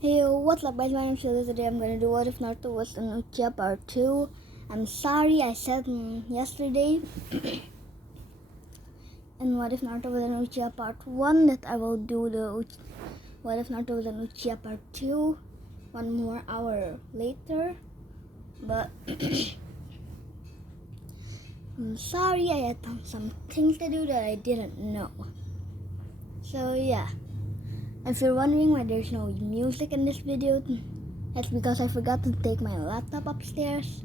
Hey, what's up guys, my name is Shilda. Today I'm gonna do What If Naruto was an Uchiha Part 2. I'm sorry I said yesterday in What If Naruto was an Uchiha Part 1 that I will do the What If Naruto was an Uchiha Part 2 one more hour later. But I'm sorry I had some things to do that I didn't know. So yeah. If you're wondering why there's no music in this video, that's because I forgot to take my laptop upstairs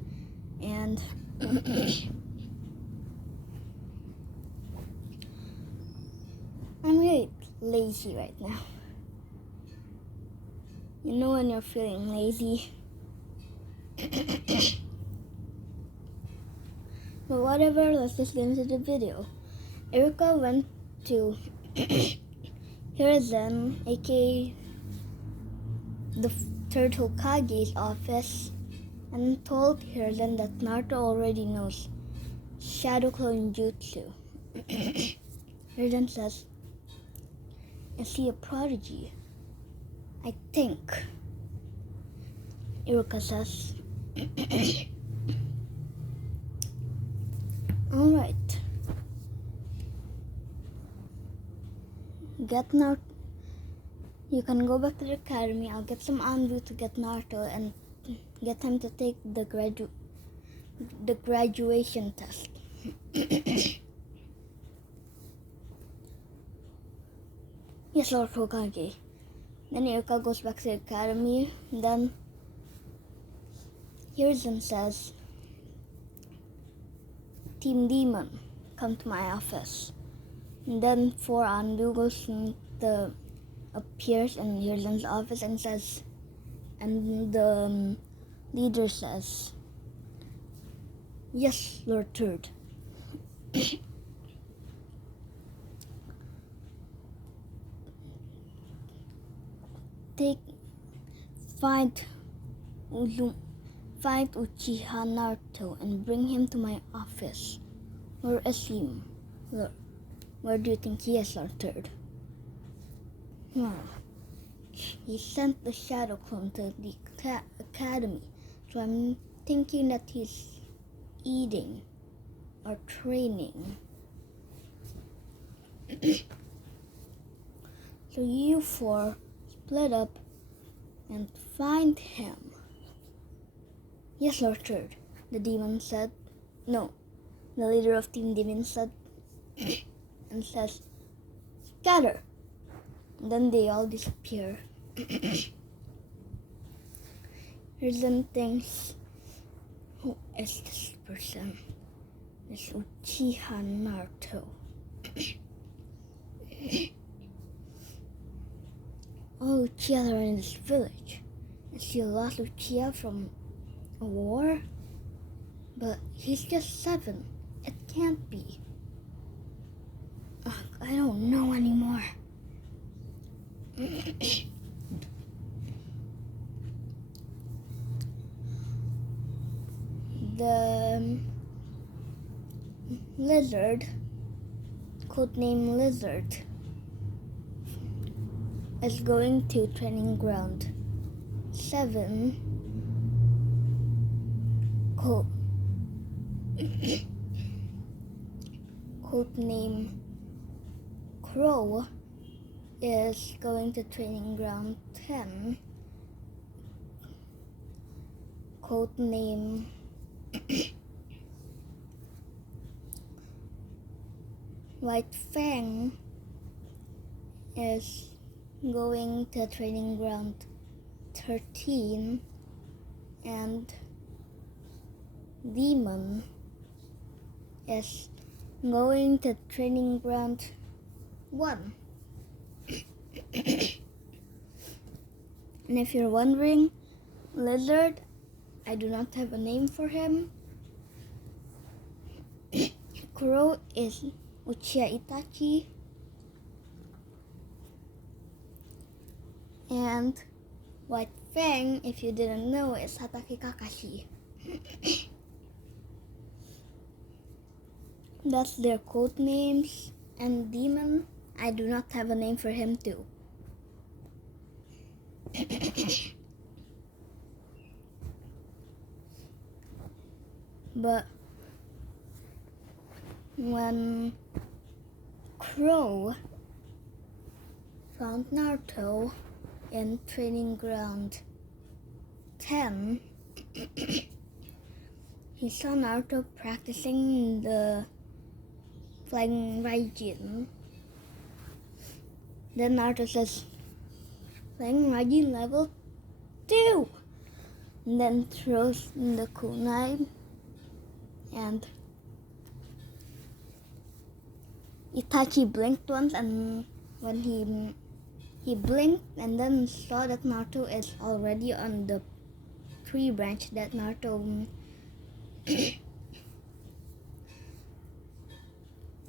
and I'm really lazy right now. You know when you're feeling lazy? But whatever, let's just get into the video. Iruka went to Hiruzen, aka the third Hokage's office, and told Hiruzen that Naruto already knows Shadow Clone Jutsu. Hiruzen says, "Is he a prodigy?" "I think." Iruka says, "Alright. Get Naruto. You can go back to the academy. I'll get some envoy to get Naruto and get him to take the graduation test." "Yes, Lord Hokage." Then Iruka goes back to the academy. Then Hiruzen says, "Team Demon, come to my office." And then 4 Anbu goes appears in Hiruzen's office and says, and the leader says, "Yes, Lord Third." Find Uchiha Naruto and bring him to my office. Where is he? Where do you think he is, Lord Third? He sent the Shadow Clone to the academy, so I'm thinking that he's eating or training. So you 4 split up and find him. "Yes, Lord Third," the demon said. No, the leader of Team Demon said, and says, "Scatter." And then they all disappear. Hiruzen thinks, who is this person? It's Uchiha Naruto. All Uchihas are in this village. Is he a lost Uchiha from a war? But he's just 7. It can't be. Ugh, I don't know anymore. The lizard, codename Lizard, is going to training ground 7. Codename Crow is going to training ground 10. Codename White Fang is going to training ground 13, and Demon is going to training ground 1. And if you're wondering, Lizard, I do not have a name for him. Crow is Uchiha Itachi, and White Fang, if you didn't know, is Hatake Kakashi. That's their code names. And Demon, I do not have a name for him too. But when Crow found Naruto in training ground 10, he saw Naruto practicing the flying Raijin. Then Naruto says, "Flying Raijin level 2!" And then throws the kunai, and Itachi blinked once, and when he blinked and then saw that Naruto is already on the tree branch that Naruto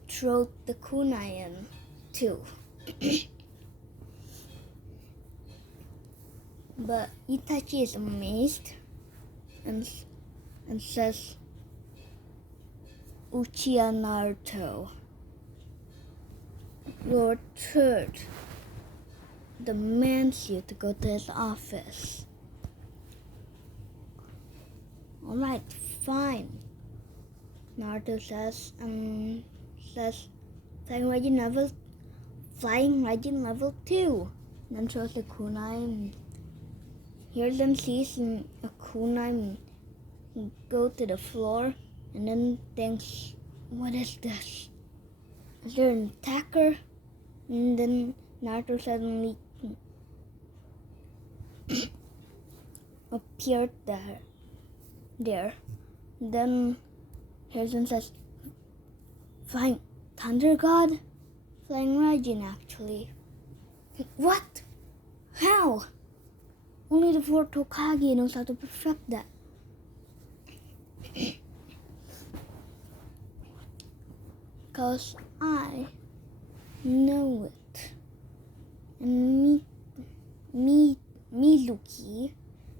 threw the kunai in too. But Itachi is amazed and says, "Uchiha Naruto, your third demands you to go to his office." "Alright, fine," Naruto says, and says, "Flying Raijin level 2. Then throws the kunai. Hears and sees a kunai go to the floor, and then thinks, "What is this? Is there an attacker?" And then Naruto suddenly appeared there. Then Harrison says, "Flying Thunder God? Flying Raijin, actually." "What? How? Only the fourth Hokage knows how to perfect that." "'Cause I know it. And Mizuki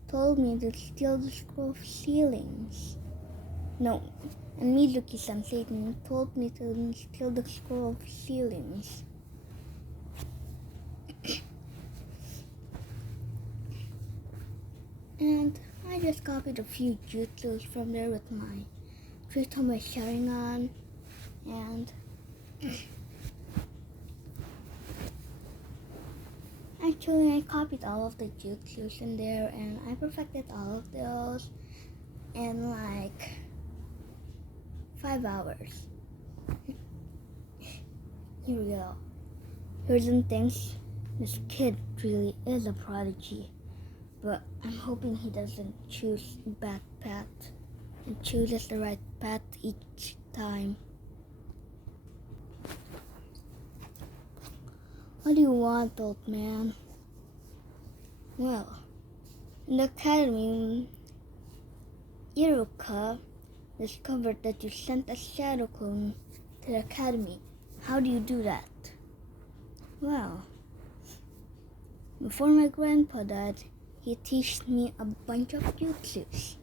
told me to steal the scroll of ceilings. No, and Mizuki-sensei told me to steal the scroll of ceilings." And I just copied a few jutsus from there with my three-tomer Sharingan, and actually I copied all of the jutsus in there, and I perfected all of those in like 5 hours. Here we go. Hiruzen thinks this kid really is a prodigy, but I'm hoping he doesn't choose a bad path and chooses the right path each time. "What do you want, old man?" "Well, in the academy, Iruka discovered that you sent a shadow clone to the academy. How do you do that?" "Well, before my grandpa died, he taught me a bunch of jutsus."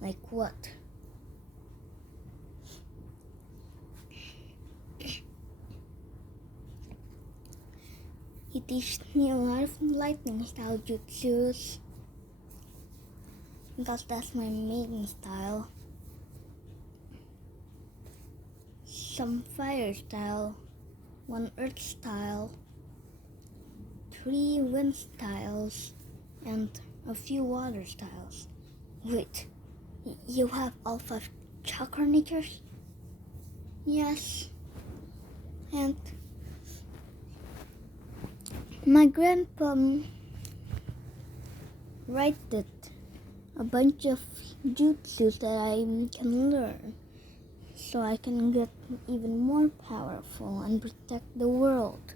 "Like what?" "He taught me a lot of lightning style jutsus, because that's my main style. Some fire style, 1 earth style, 3 wind styles, and a few water styles." "Wait, you have all 5 chakra natures?" "Yes, and my grandpa wrote a bunch of jutsus that I can learn, so I can get even more powerful and protect the world."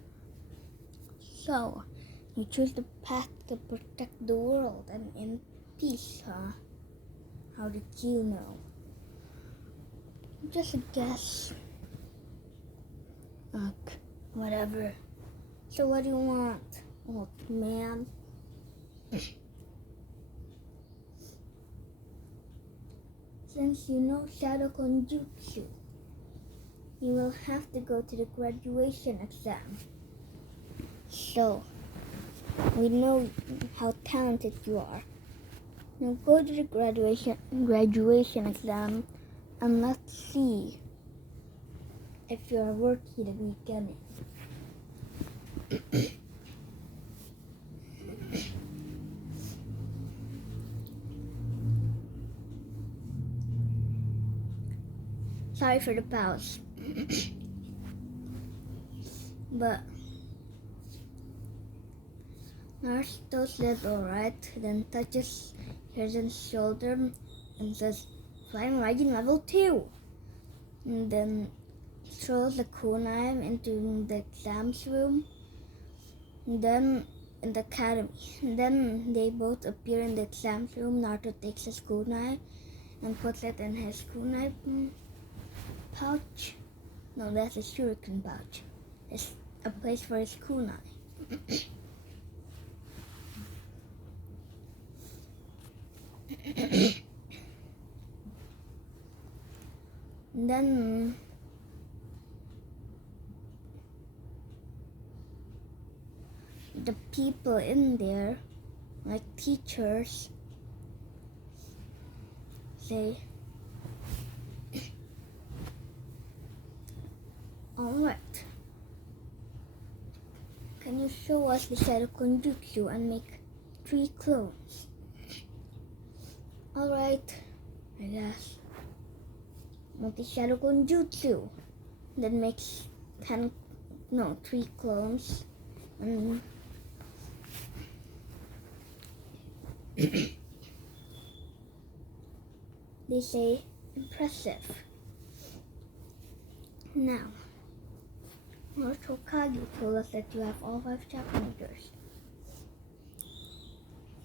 "So, you choose the path to protect the world and in peace, huh? How did you know?" "Just a guess." "Ugh, whatever. So what do you want, old man?" "Since you know Shadow Clone Jutsu, you will have to go to the graduation exam. So, We know how talented you are. Now go to the graduation exam and let's see if you are worthy to be getting. Sorry for the pause. But Naruto says alright, then touches Hiruzen's shoulder and says, "So I'm riding level 2. And then throws the kunai into the exams room. And then in the academy. And then they both appear in the exams room. Naruto takes his kunai and puts it in his kunai pouch. No, that's a shuriken pouch. It's a place for his kunai. And then the people in there, like teachers, say, "Alright, can you show us the Shadow Jutsu and make 3 clones?" "Alright, I guess. Multi-Shadow Jutsu. That makes 3 clones. And they say, impressive. Now, Lord Hokage told us that you have all 5 chapters.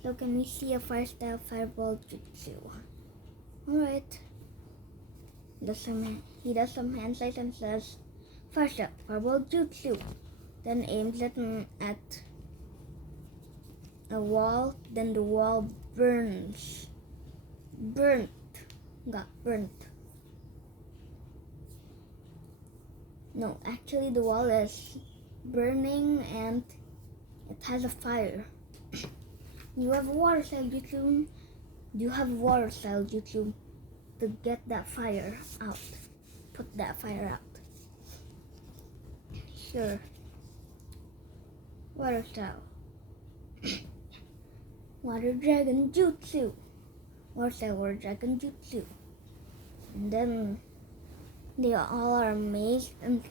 So can we see a fire style fireball jutsu?" "Alright." He does some hand sights and says, "Fire style fireball jutsu." Then aims it at a wall. Then the wall got burnt. No, actually the wall is burning and it has a fire. You have water style jutsu. You have water style jutsu to get that fire out. Put that fire out. Sure. Water style. Water dragon jutsu. Water style water dragon jutsu. And then they all are amazed and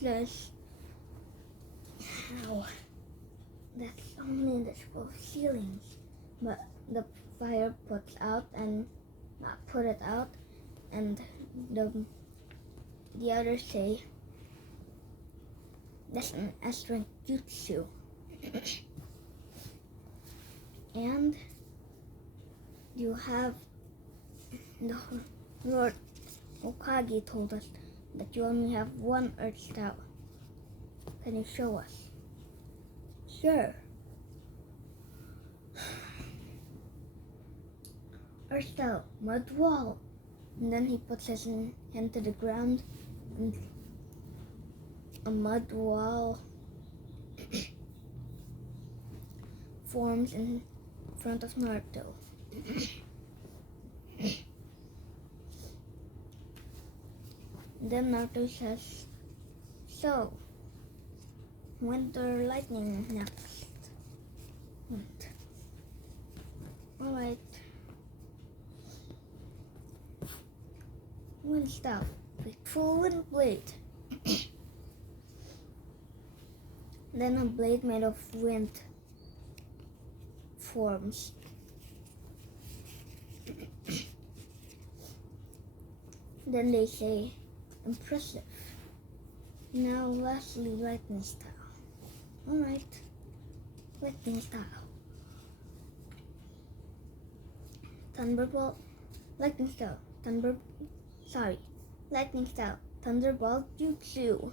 says, "How? That's only in the full ceilings." But the fire puts out and put it out, and the others say, "That's an S-rank jutsu." And you have the Lord Hokage told us that you only have 1 earth style. Can you show us? Sure. Earth style, mud wall. And then he puts his hand to the ground and a mud wall forms in front of Naruto. Then Naruto says, "So, winter lightning next." Alright. Wind style, full wind blade. Then a blade made of wind forms. Then they say, impressive. Now lastly, lightning style. Alright, lightning style. Thunderbolt, lightning style, lightning style, thunderbolt jutsu.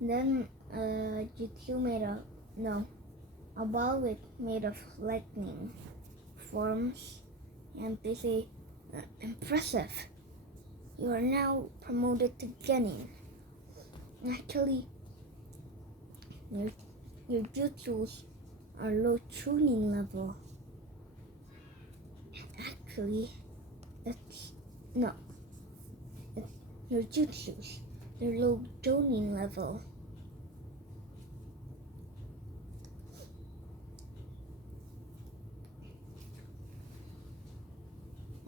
Then jutsu a ball made of lightning forms, and they say, impressive. You are now promoted to Genin. Actually, Your, your jutsus are low tuning level. Actually, it's no. It's your jutsus. They're low tuning level.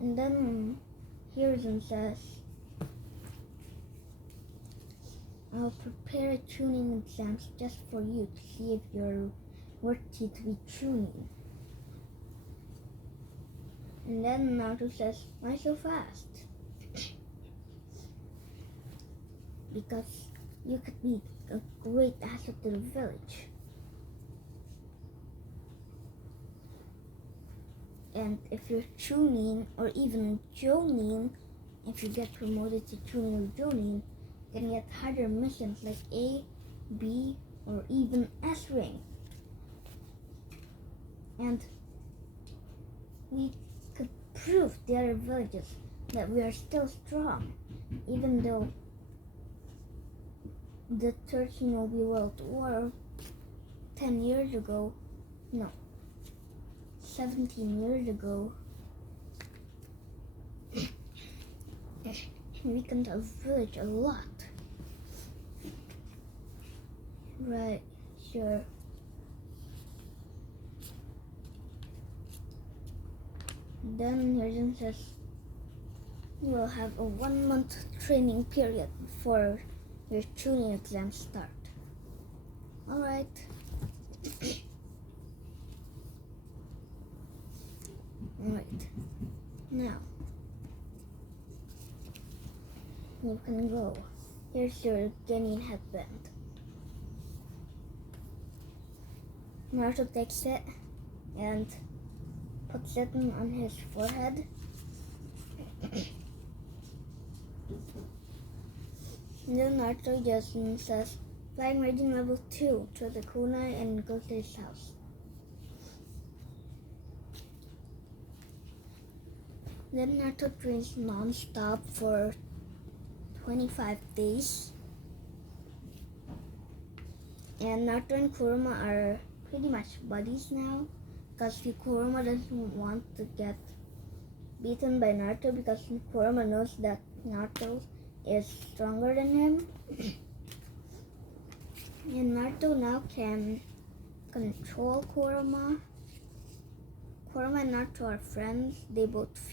And then Hiruzen says, I'll prepare tuning exams just for you to see if you're worthy to be tuning. And then Naruto says, why so fast? Because you could be a great asset to the village. And if you're tuning or even jonin, if you get promoted to tuning or jonin, you can get harder missions like A, B, or even S rank. And we could prove the other villages that we are still strong, even though the Third Shinobi World War 10 years ago, no, 17 years ago, weakened our village a lot. Right, sure. Then Hiruzen says, we'll have a 1-month training period before your tuning exams start. Alright. Alright. Now, you can go. Here's your Genin headband. Naruto takes it and puts it on his forehead. Then Naruto just says, flying raging level 2 to the kunai and goes to his house. Then Naruto trains non-stop for 25 days. And Naruto and Kurama are pretty much buddies now, because Kurama doesn't want to get beaten by Naruto because Kurama knows that Naruto is stronger than him. And Naruto now can control Kurama. Kurama and Naruto are friends. They both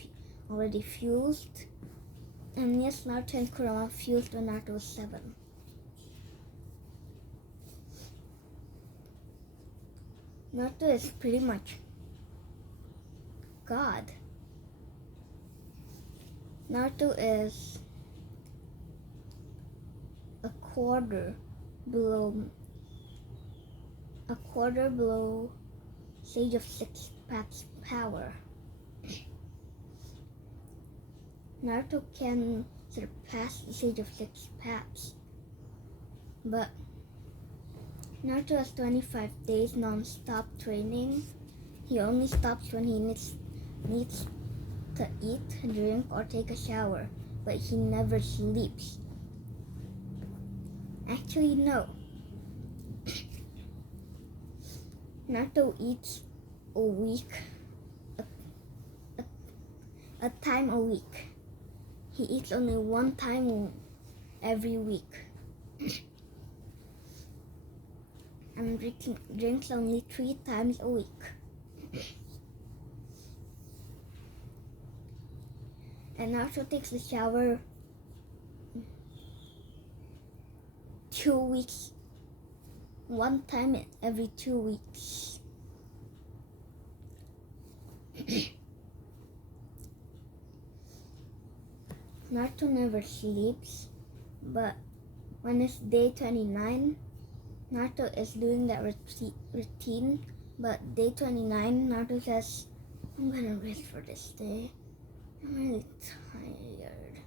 already fused. And yes, Naruto and Kurama fused when Naruto was 7. Naruto is pretty much God. Naruto is a quarter below Sage of Six Paths power. Naruto can surpass the Sage of Six Paths, but Naruto has 25 days non-stop training. He only stops when he needs to eat, drink, or take a shower, but he never sleeps. Actually, no. Naruto eats a week, a time a week. He eats only one time every week. And drinks only 3 times a week. And Naruto takes a shower 2 weeks, 1 time every 2 weeks. Naruto never sleeps, but when it's day 29, Naruto is doing that routine, but day 29, Naruto says, I'm gonna rest for this day. I'm really tired.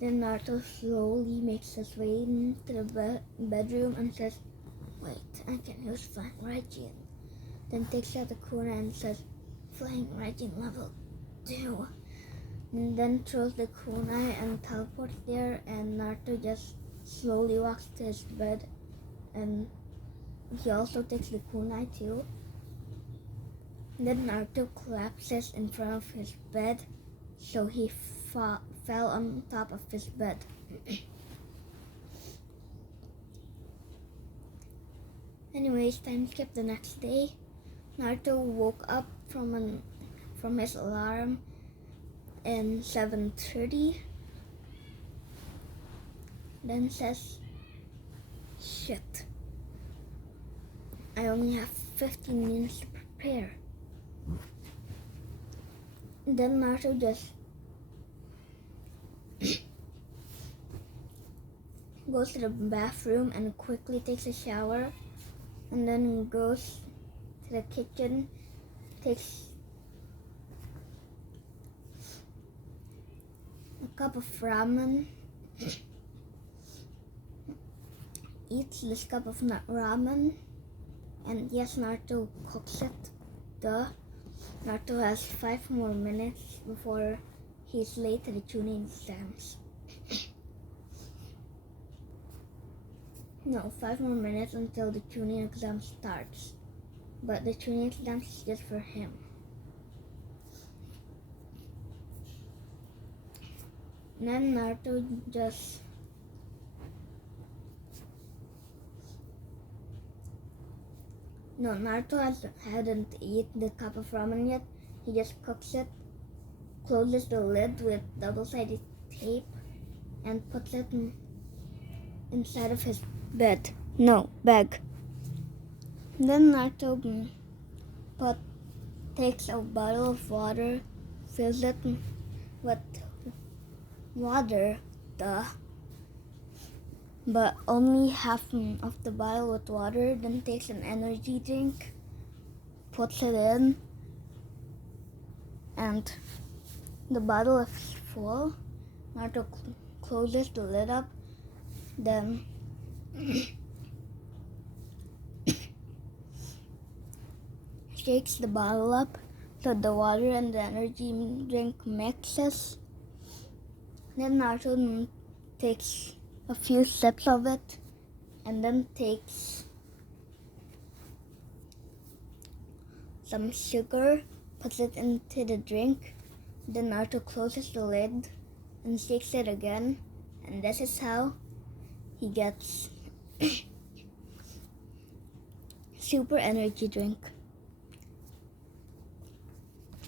Then Naruto slowly makes his way into the bedroom and says, wait, I can use Flying Raijin. Then takes out the kunai and says, Flying Raijin level 2. And then throws the kunai and teleports there, and Naruto just slowly walks to his bed, and he also takes the kunai too. Then Naruto collapses in front of his bed, so he fell on top of his bed. Anyways, time skip the next day. Naruto woke up from his alarm in 7:30. Then says, "Shit, I only have 15 minutes to prepare." Then Naruto just goes to the bathroom and quickly takes a shower, and then goes to the kitchen, takes a cup of ramen, eats this cup of ramen, and yes, Naruto cooks it. Duh. Naruto has 5 more minutes before he's late to the tuning exams. No, 5 more minutes until the tuning exam starts. But the tuning exam is just for him. And then Naruto just Naruto hadn't eaten the cup of ramen yet. He just cooks it, closes the lid with double-sided tape, and puts it inside of his bag. Then Naruto takes a bottle of water, fills it with water, but only half of the bottle with water, then takes an energy drink, puts it in, and the bottle is full. Naruto closes the lid up, then shakes the bottle up so the water and the energy drink mixes. Then Naruto takes a few sips of it, and then takes some sugar, puts it into the drink. Then Naruto closes the lid and shakes it again, and this is how he gets super energy drink.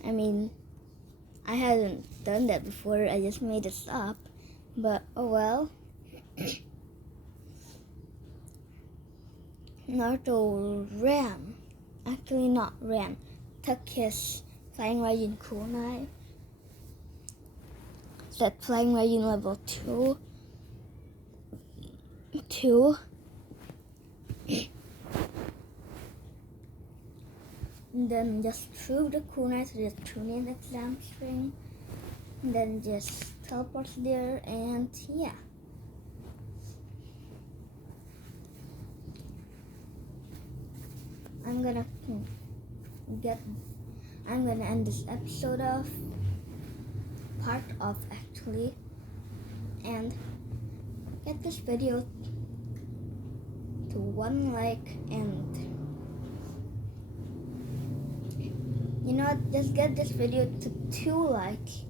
I mean, I hadn't done that before, I just made this up, but oh well. Naruto took his Flying Raijin kunai, set Flying Raijin level 2, and then just threw the kunai to the tuning exam string, and then just teleports there, and yeah. I'm gonna end this episode off, actually, and get this video to 1 like, and you know what, just get this video to 2 likes,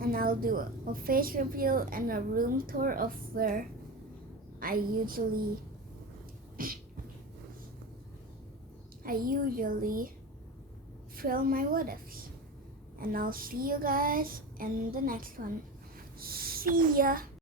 and I'll do a face reveal and a room tour of where I usually fill my what ifs. And I'll see you guys in the next one. See ya!